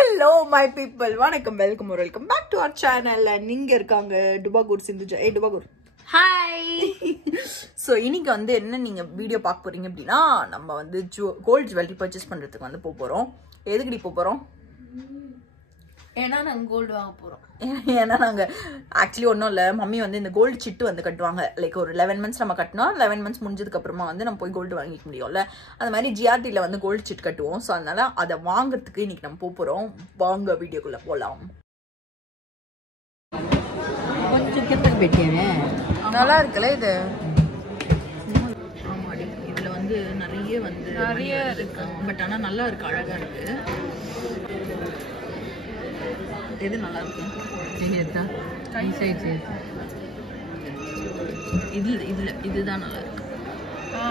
Hello my people, welcome back to our channel. நீங்க இருக்காங்க டுபாகூர் Sindhuja. டுபாகூர். Hi. So இன்னைக்கு வந்து என்ன நீங்க வீடியோ பார்க்க போறீங்க அப்படினா நம்ம வந்து கோல்ட் ஜுவல்லரி பர்ச்சேஸ் பண்றதுக்கு வந்து போறோம். எதுக்குடி போறோம்? ஏன்னா நாங்க கோல்ட் வாங்க போறோம். ஏன்னா நாங்க ஆக்சுவலி ஒன்றும் இல்லை, மம்மி வந்து இந்த கோல்டு சிட்டு வந்து கட்டுவாங்க. லைக் ஒரு 11 months நம்ம கட்டினோம், 11 months முடிஞ்சதுக்கு அப்புறமா வந்து நம்ம போய் கோல்டு வாங்கிக்க முடியும்ல. அந்த மாதிரி ஜிஆர்டியில் வந்து கோல்டு சிட் கட்டுவோம். ஸோ அதனால அதை வாங்குறதுக்கு இன்னைக்கு நம்ம போகிறோம். வாங்க வீடியோக்குள்ள போகலாம். நல்லா இருக்குல்ல இது? ஆமாடி, இதில் வந்து நிறைய இருக்கு. பட் ஆனால் நல்லா இருக்கு, அழகா இருக்கு. எது நல்லா இருக்கு? இதுதான் நல்லா இருக்கு.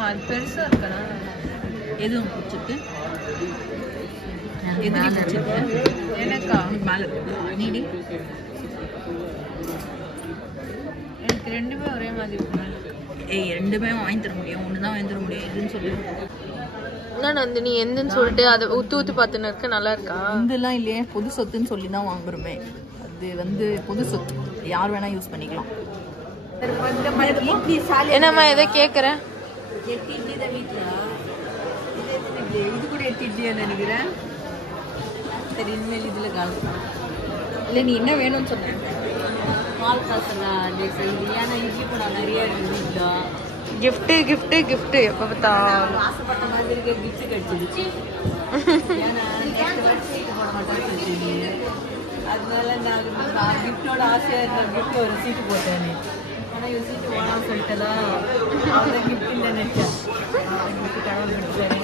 அது பெருசா இருக்கா? எது உங்களுக்கு பிடிச்சிருக்கு? எது பிடிச்சிருக்கு? எனக்கா? மேல இருக்கு. நீடி எனக்கு ரெண்டுமே ஒரே மாதிரி இருக்கு. ரெண்டுமே வாங்கி தர முடியும், ஒண்ணுதான் வாங்கி தர முடியும். எதுன்னு சொல்லு. நந்தினி எந்தன்னு சொல்லிட்டு அதை ஊத்து பார்த்துன்னு இருக்க. நல்லா இருக்கா? இதெல்லாம் இல்லையே, பொது சொத்துன்னு சொல்லி தான் வாங்குறோமே. அது வந்து பொது சொத்து, யார் வேணா யூஸ் பண்ணிக்கலாம். என்னம்மா எதை கேட்குறேன்? இது கூட எட்டிட்டியா நினைக்கிறேன். சரி, இனிமேல் இதுல காசு இல்லை. நீ என்ன வேணும்னு சொன்னேன்? மால் காசுலாம் ஏன்னா இட்லி கூட நிறைய இருக்குதா. கிஃப்ட் எப்போ பார்த்தாலும் ஆசைப்பட்ட மாதிரி இருக்க கிஃப்ட் கிடைச்சிருச்சு. ஏன்னா நெக்ஸ்ட் வருஷம் சீட்டு போட மாட்டேன்னு, அதனால நான் கிஃப்டோட ஆசையாக இருந்த கிஃப்ட் ஒரு சீட்டு போட்டேன். ஆனால் இவன் சீட்டு போனான்னு சொல்லிட்டுதான் அவங்க கிஃப்ட் இல்லை நினைச்சேன். கிஃப்ட் கடவுள் கிடைச்சாரு.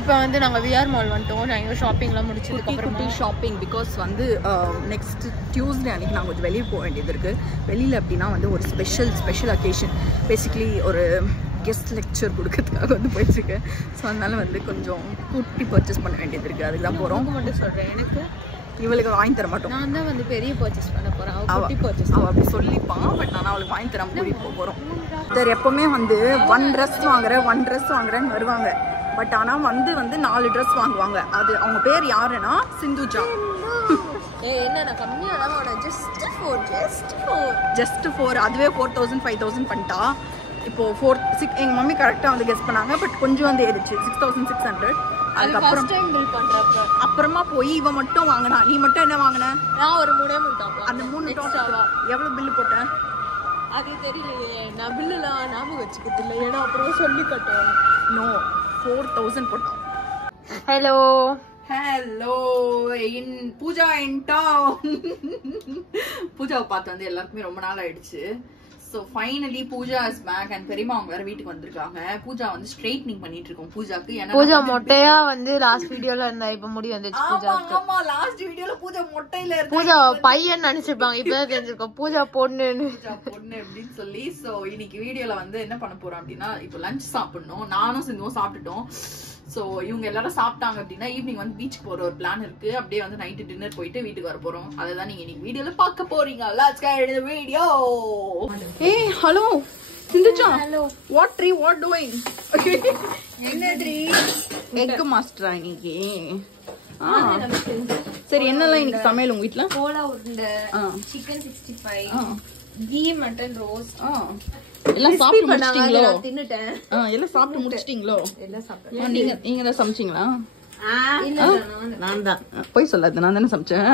இப்போ வந்து நாங்கள் விஆர் மால் வந்துட்டோம். நாங்கள் ஷாப்பிங்லாம் முடிச்சதுக்கு அப்புறம் ஷாப்பிங் பிகாஸ் வந்து நெக்ஸ்ட் டியூஸ்டே அன்றைக்கி நாங்கள் கொஞ்சம் வெளியே போக வேண்டியது இருக்குது. வெளியில் அப்படின்னா வந்து ஒரு ஸ்பெஷல் அக்கேஷன், பேசிக்கலி ஒரு கெஸ்ட் லெக்சர் கொடுக்கறதுக்காக வந்து போயிட்டுருக்கு. ஸோ அதனால வந்து கொஞ்சம் கூட்டி பர்ச்சேஸ் பண்ண வேண்டியது இருக்குது. அதுக்கு தான் போகிறோம். மட்டும் சொல்கிறேன், எனக்கு இவளுக்கு வாங்கி தர மாட்டோம். நான் தான் வந்து பெரிய பர்ச்சேஸ் பண்ண போகிறேன். அவள் அப்படி சொல்லிப்பான். பட் நான் அவளுக்கு வாங்கி தராம கூட்டிகிட்டு போகிறோம். சார் எப்போவுமே வந்து ஒன் ட்ரெஸ் வாங்குறேன்னு வருவாங்க. பட் ஆனால் வந்து 4 ட்ரெஸ் வாங்குவாங்க. அது அவங்க பேர் யாருன்னா சிந்துஜா. என்ன கம்மியாக ஜஸ்ட் 4 அதுவே 4000 5000 பண்ணிட்டா. இப்போ 4 எங்கள் மம்மி கரெக்டாக வந்து கெஸ் பண்ணாங்க. பட் கொஞ்சம் வந்து ஏறிச்சு 6600. அதுக்கப்புறம் அப்புறமா போய் இவன் மட்டும் வாங்கினா. நீ மட்டும் என்ன வாங்கின? நான் ஒரு 3 டாப். அந்த 3 டாப் எவ்வளோ பில்லு போட்டேன்? அது தெரியலையே, நான் பில்லுலாம் ஞாபகம் வச்சுக்கிறது இல்லை. ஏன்னா அப்புறம் சொல்லி கட்டேன். நோ, 4000 போட்டோம். Hello in Pooja in town. பூஜாவை பார்த்து வந்து எல்லாருக்குமே ரொம்ப நாள் ஆயிடுச்சு. So finally Pooja is back. And பெரியமா அவங்க வேற வீட்டுக்கு வந்திருக்காங்க. பூஜா வந்து ஸ்ட்ரைட்னிங் பண்ணிட்டு இருக்கோம் பூஜாக்கு. பூஜா மொட்டையா வந்து லாஸ்ட் வீடியோல இருந்தா, இப்ப முடி வந்துச்சு பூஜாக்கு. ஆமா, லாஸ்ட் வீடியோல பூஜா மொட்டையில இருந்தா. பூஜா பையன் நினைச்சிருப்பாங்க, இப்பதான் தெரிஞ்சிருக்கோம் பூஜா பொண்ணுன்னு. அப்படின்னு சொல்லி. சோ இன்னைக்கு வீடியோல வந்து என்ன பண்ண போறோம் அப்படின்னா, இப்போ லஞ்ச் சாப்பிடணும். நானும் சிந்துவும் சாப்பிட்டுட்டோம். ஸோ இவங்க எல்லாரும் சாப்பிட்டாங்க அப்படின்னா ஈவினிங் வந்து பீச்சுக்கு போற ஒரு பிளான் இருக்கு. அப்படியே வந்து நைட்டு டின்னர் போயிட்டு வீட்டுக்கு வர போறோம். அதுதான் நீங்க இன்னைக்கு வீடியோல பார்க்க போறீங்க. Let's get the video. Hey, hello Sindhuja. Hello. What doing? என்ன ட்ரீ? எக் மாஸ்டரா இன்னைக்கு? சரி, என்னெல்லாம் இன்னைக்கு சமையல் உங்க வீட்ல? கோலா உருண்டை, சிக்கன் 65, கீ மட்டன் ரோஸ்ட். எல்லாம் சாப்பிட்டு முடிச்சிட்டீங்களோ? நான் தின்னுட்டேன். எல்லாம் சாப்பிட்டு முடிச்சிட்டீங்களோ? எல்லாம் சாப்பிட்டேன். நீங்க தான் சமைச்சீங்களா? இல்ல, நான் தான். போய் சொல்லாத, நான் தானே சமைச்சேன்.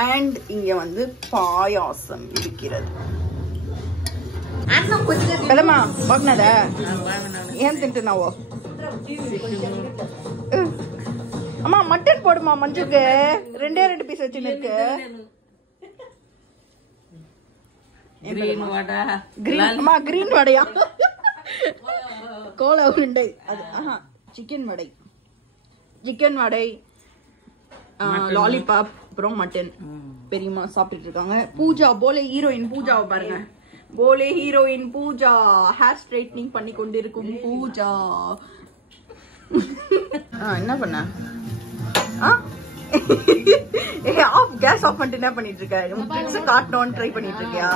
அண்ட் இங்க வந்து பாயாசம் இருக்கிறது. பெலமா வாங்கினத ஏன் தின்ட்டுனாவோ? அம்மா மட்டன் போடுமா மஞ்சுக்கு. 2 பீஸ் வச்சுன்னு இருக்கு. கிரீன் வடையா? கோலா உருண்டை அது. சிக்கன் வடை, லாலிபாப், அப்புறம் மட்டன். பெரியம்மா சாப்பிட்டுட்டு இருக்காங்க. பூஜா போலே ஹீரோயின் பூஜாவை பாருங்க. போலே ஹீரோயின் பூஜா ஹேர் ஸ்ட்ரைட்னிங் பண்ணி கொண்டிருக்கும் பூஜா. என்ன பண்ண? ஆஃப் கேஸ் ஆஃப் பண்ணிட்டு என்ன பண்ணிட்டு இருக்க? காட்டணும்னு ட்ரை பண்ணிட்டு இருக்கியா?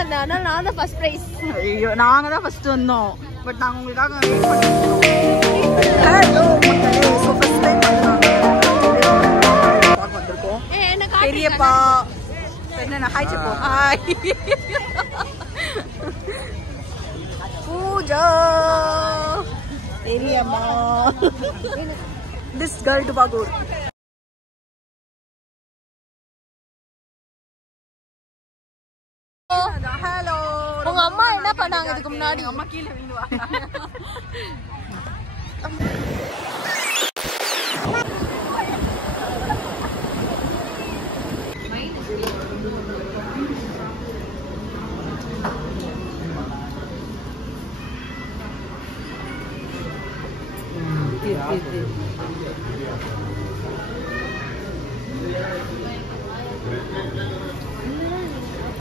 வந்தேன் ஆனால் நான் தான் ஃபர்ஸ்ட் ப்ரைஸ். ஐயோ நாங்க தான் ஃபர்ஸ்ட் வந்தோம். பட் நாங்க உங்களுக்காக வெயிட் பண்ணிட்டு ஹலோ மக்களே. சோ ஃபர்ஸ்ட் டைம் வந்திருக்கோம். பெரியப்பா என்ன ஹாய் செப்போ. ஹாய் பூஜா பெரியம்மா. This girl to Bahour. Hello. உங்க அம்மா என்ன பண்ணாங்க இதுக்கு முன்னாடி? அம்மா கீழே விழுந்துவாங்க.